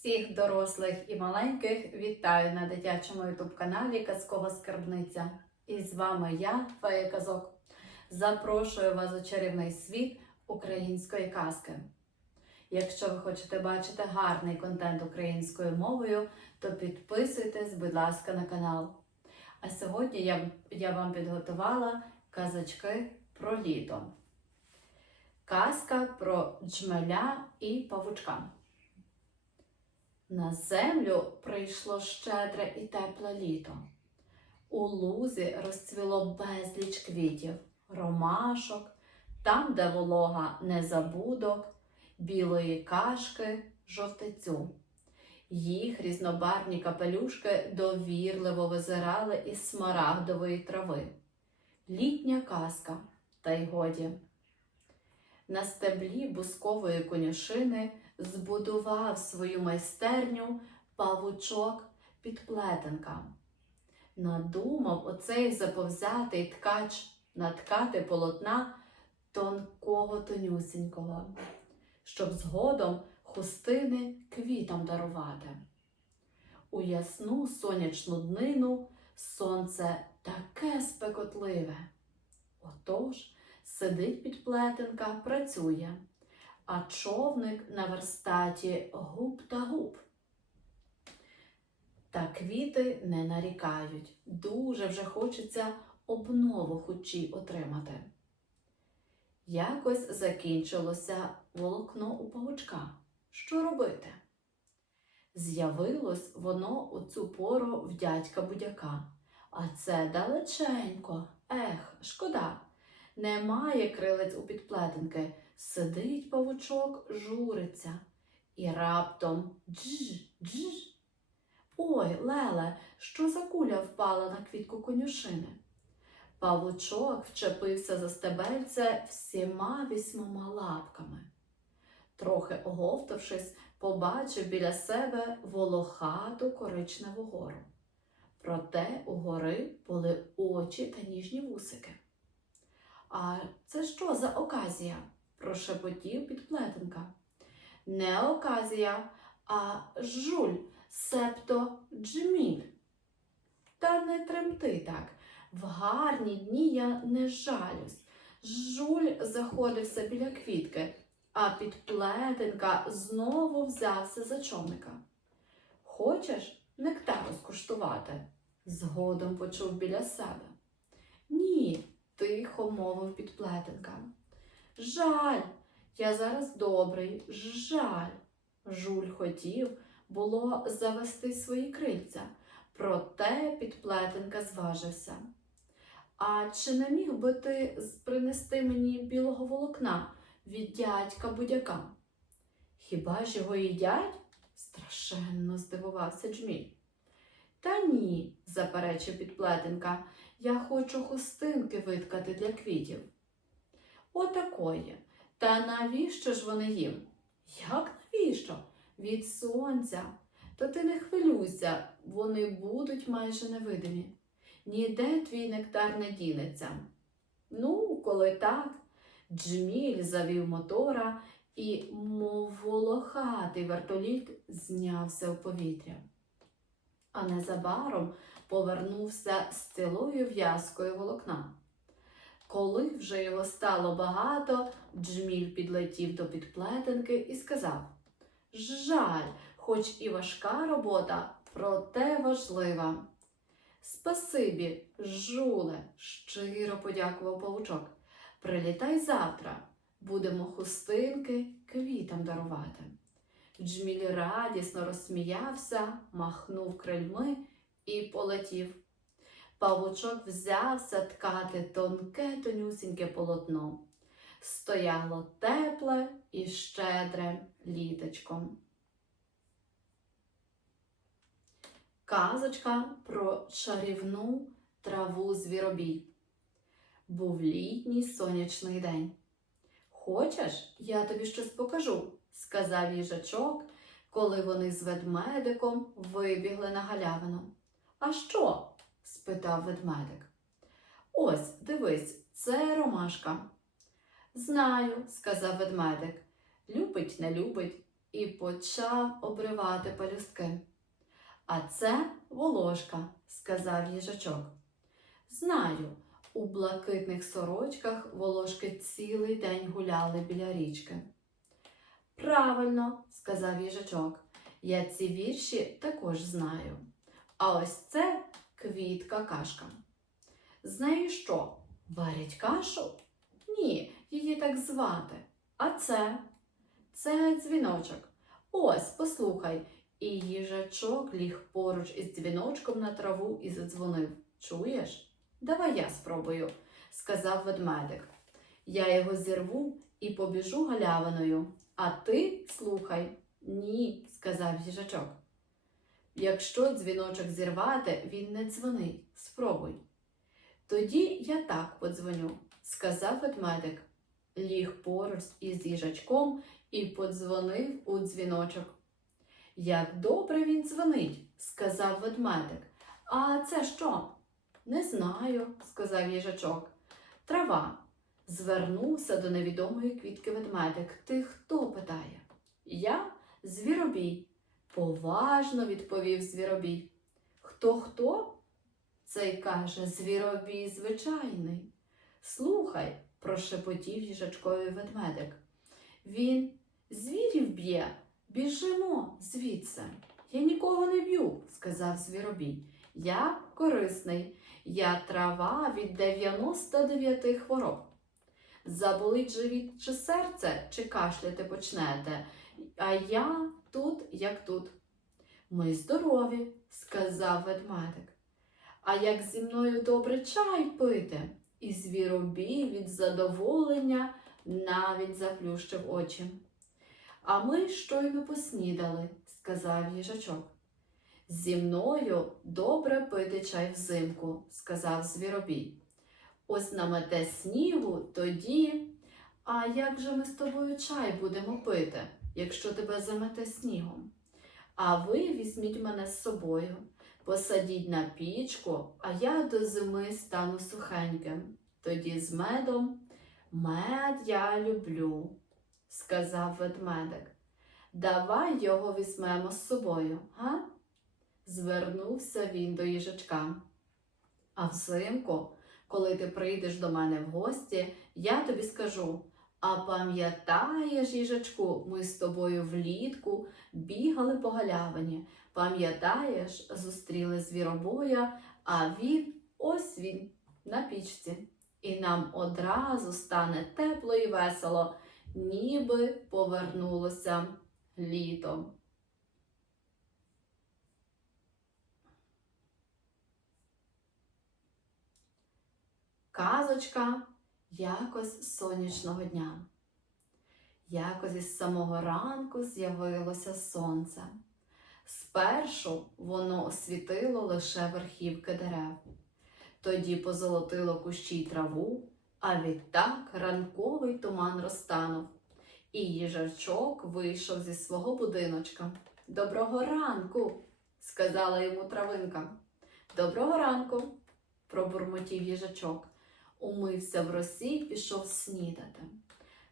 Всіх дорослих і маленьких вітаю на дитячому ютуб-каналі Казкова Скарбниця. І з вами я, Фея Казок. Запрошую вас у чарівний світ української казки. Якщо ви хочете бачити гарний контент українською мовою, то підписуйтесь, будь ласка, на канал. А сьогодні я, я вам підготувала казочки про літо. Казка про джмеля і павучка. На землю прийшло щедре і тепле літо. У лузі розцвіло безліч квітів, ромашок, там, де волога незабудок, білої кашки, жовтецю. Їх різнобарвні капелюшки довірливо визирали із смарагдової трави. Літня казка, та й годі. На стеблі бускової конюшини збудував свою майстерню павучок підплетенка. Надумав оцей заповзятий ткач наткати полотна тонкого тонюсінького, щоб згодом хустини квітам дарувати. У ясну сонячну днину сонце таке спекотливе. Отож сидить підплетенка, працює а човник на верстаті губ та губ. Та квіти не нарікають, дуже вже хочеться обнову хучі отримати. Якось закінчилося волокно у павучка. Що робити? З'явилось воно у цю пору в дядька будяка. А це далеченько, ех, шкода. Немає крилець у підплетенки, Сидить павучок, журиться, і раптом дж, дж. Ой, Леле, що за куля впала на квітку конюшини? Павучок вчепився за стебельце всіма вісьмома лапками. Трохи оговтавшись, побачив біля себе волохату коричневу гору. Проте у гори були очі та ніжні вусики. А це що за оказія? Прошепотів підплетенка. Не оказія, а жуль, септо джміль. Та не тремти так. В гарні дні я не жалюсь. Жуль заходився біля квітки, а підплетенка знову взявся за човника. Хочеш нектару скуштувати? Згодом почув біля себе. Ні, тихо мовив підплетенка. Жаль, я зараз добрий, жаль. Жуль хотів було завести свої крильця, проте підплетенка зважився. А чи не міг би ти принести мені білого волокна від дядька будяка? Хіба ж його їдять? страшенно здивувався Джміль. Та ні, заперечив підплетенка, я хочу хустинки виткати для квітів. Отакої. Та навіщо ж вони їм? Як навіщо? Від сонця. То ти не хвилюйся, вони будуть майже невидимі. Ніде твій нектар не дінеться. Ну, коли так, Джміль завів мотора і, мов волохатий вертоліт, знявся в повітря. А незабаром повернувся з цілою в'язкою волокна. Коли вже його стало багато, Джміль підлетів до підплетенки і сказав Жаль, хоч і важка робота, проте важлива. Спасибі, жуле, щиро подякував павучок. Прилітай завтра, будемо хустинки квітам дарувати. Джміль радісно розсміявся, махнув крильми і полетів. Павучок взявся ткати тонке тонюсіньке полотно. Стояло тепле і щедре літочком. Казочка про чарівну траву звіробій. Був літній сонячний день. Хочеш, я тобі щось покажу, сказав їжачок, коли вони з ведмедиком вибігли на галявину. А що? Спитав ведмедик. Ось, дивись, це ромашка. Знаю, сказав ведмедик. Любить, не любить, і почав обривати пелюстки. А це волошка, сказав їжачок. Знаю, у блакитних сорочках волошки цілий день гуляли біля річки. Правильно, сказав їжачок. Я ці вірші також знаю. А ось це квітка кашка. З нею що? Варять кашу? Ні, її так звати. А це? Це дзвіночок. Ось, послухай. І їжачок ліг поруч із дзвіночком на траву і задзвонив. Чуєш? Давай я спробую, сказав ведмедик. Я його зірву і побіжу галявиною. А ти слухай. Ні, сказав їжачок. Якщо дзвіночок зірвати, він не дзвонить. Спробуй. Тоді я так подзвоню, сказав ведмедик. Ліг поруч із їжачком і подзвонив у дзвіночок. Як добре він дзвонить, сказав ведмедик. А це що? Не знаю, сказав їжачок. Трава. Звернувся до невідомої квітки ведмедик. Ти хто? питає. Я звіробій, поважно відповів звіробій. Хто хто? Цей каже Звіробій звичайний. Слухай, прошепотів їжачковий ведмедик. Він звірів б'є, біжимо звідси. Я нікого не б'ю, сказав звіробій. Я корисний, я трава від 99 хвороб. Заболить живіт чи серце, чи кашляти почнете, а я тут, як тут. Ми здорові, сказав ведмедик. А як зі мною добре чай пити? І звіробій від задоволення навіть заплющив очі. А ми щойно поснідали, сказав їжачок. Зі мною добре пити чай взимку, сказав звіробій. Ось намете снігу, тоді. А як же ми з тобою чай будемо пити, якщо тебе замете снігом? А ви візьміть мене з собою, посадіть на пічку, а я до зими стану сухеньким. Тоді з медом мед я люблю, сказав ведмедик. Давай його візьмемо з собою, га? Звернувся він до їжачка. А взимку, коли ти прийдеш до мене в гості, я тобі скажу. А пам'ятаєш, їжачку, ми з тобою влітку бігали по галявині. Пам'ятаєш, зустріли звіробоя, а він ось він на пічці. І нам одразу стане тепло і весело, ніби повернулося літо. Казочка якось сонячного дня. Якось із самого ранку з'явилося сонце. Спершу воно освітило лише верхівки дерев, тоді позолотило кущі й траву, а відтак ранковий туман розтанув, і їжачок вийшов зі свого будиночка. Доброго ранку, сказала йому травинка. Доброго ранку, пробурмотів їжачок умився в росі й пішов снідати.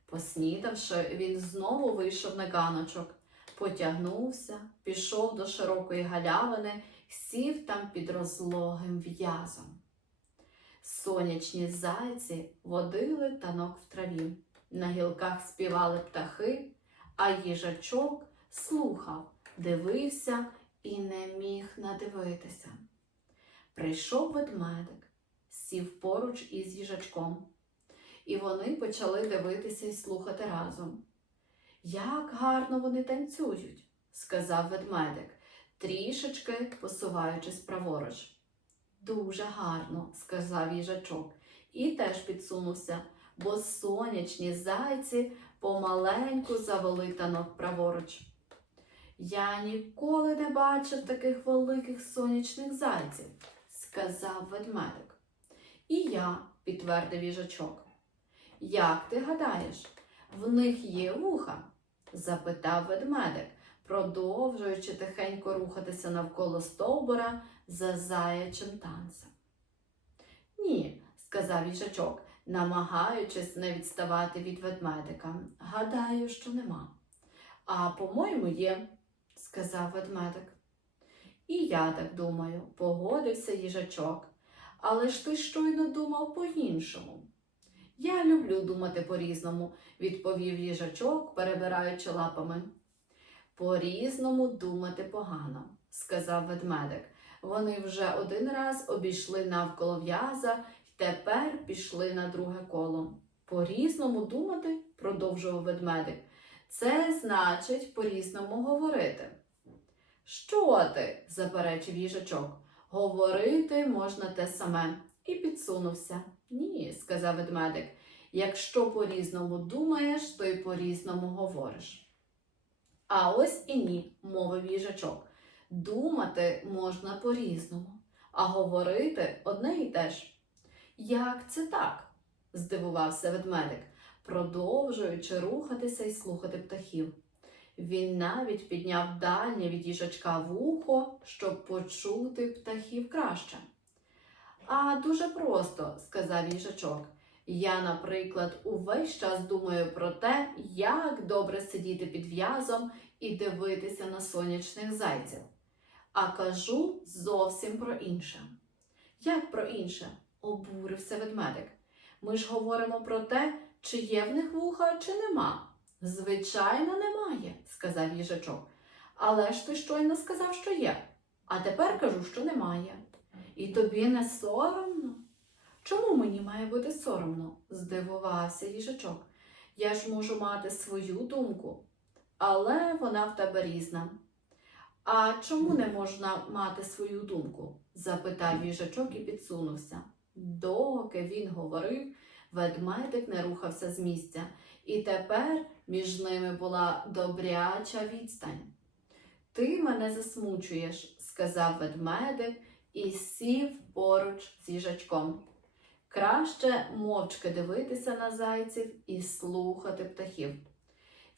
Поснідавши, він знову вийшов на ганочок, потягнувся, пішов до широкої галявини, сів там під розлогим в'язом. Сонячні зайці водили танок в траві, на гілках співали птахи, а їжачок слухав, дивився і не міг надивитися. Прийшов ведмедик сів поруч із їжачком. І вони почали дивитися і слухати разом. Як гарно вони танцюють, сказав ведмедик, трішечки посуваючись праворуч. Дуже гарно, сказав їжачок, і теж підсунувся, бо сонячні зайці помаленьку завели танок праворуч. Я ніколи не бачив таких великих сонячних зайців, сказав ведмедик. І я, підтвердив їжачок. Як ти гадаєш, в них є вуха? запитав ведмедик, продовжуючи тихенько рухатися навколо стовбура за заячим танцем. Ні, сказав їжачок, намагаючись не відставати від ведмедика. Гадаю, що нема. А по-моєму, є, сказав ведмедик. І я так думаю, погодився їжачок. Але ж ти щойно думав по-іншому. Я люблю думати по-різному, відповів їжачок, перебираючи лапами. По-різному думати погано, сказав ведмедик. Вони вже один раз обійшли навколо в'яза й тепер пішли на друге коло. По-різному думати, продовжував ведмедик. Це значить по-різному говорити. Що ти? заперечив їжачок. Говорити можна те саме. І підсунувся. Ні, сказав ведмедик. Якщо по-різному думаєш, то й по-різному говориш. А ось і ні, мовив їжачок. Думати можна по-різному, а говорити одне і те ж. Як це так? здивувався ведмедик, продовжуючи рухатися і слухати птахів. Він навіть підняв дальнє від їжачка вухо, щоб почути птахів краще. А дуже просто, сказав їжачок. Я, наприклад, увесь час думаю про те, як добре сидіти під в'язом і дивитися на сонячних зайців. А кажу зовсім про інше. Як про інше? обурився ведмедик. Ми ж говоримо про те, чи є в них вуха, чи нема. Звичайно, немає, сказав їжачок. Але ж ти щойно сказав, що є. А тепер кажу, що немає. І тобі не соромно? Чому мені має бути соромно? здивувався їжачок. Я ж можу мати свою думку, але вона в тебе різна. А чому не можна мати свою думку? запитав їжачок і підсунувся. Доки він говорив, ведмедик не рухався з місця, і тепер між ними була добряча відстань. Ти мене засмучуєш, сказав ведмедик і сів поруч з їжачком. Краще мовчки дивитися на зайців і слухати птахів.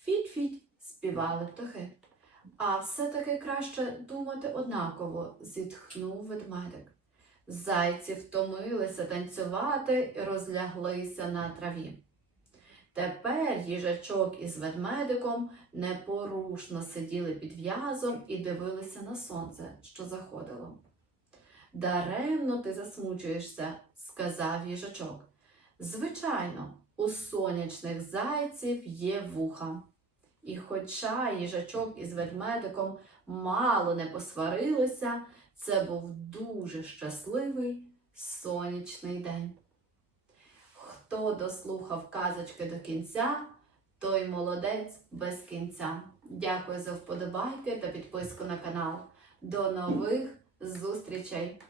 Фіть-фіть співали птахи. А все-таки краще думати однаково, зітхнув ведмедик. Зайці втомилися танцювати і розляглися на траві. Тепер їжачок із ведмедиком непорушно сиділи під в'язом і дивилися на сонце, що заходило. Даремно ти засмучуєшся, сказав їжачок. Звичайно, у сонячних зайців є вуха. І хоча їжачок із ведмедиком мало не посварилися, це був дуже щасливий сонячний день. Хто дослухав казочки до кінця, той молодець без кінця. Дякую за вподобайки та підписку на канал. До нових зустрічей!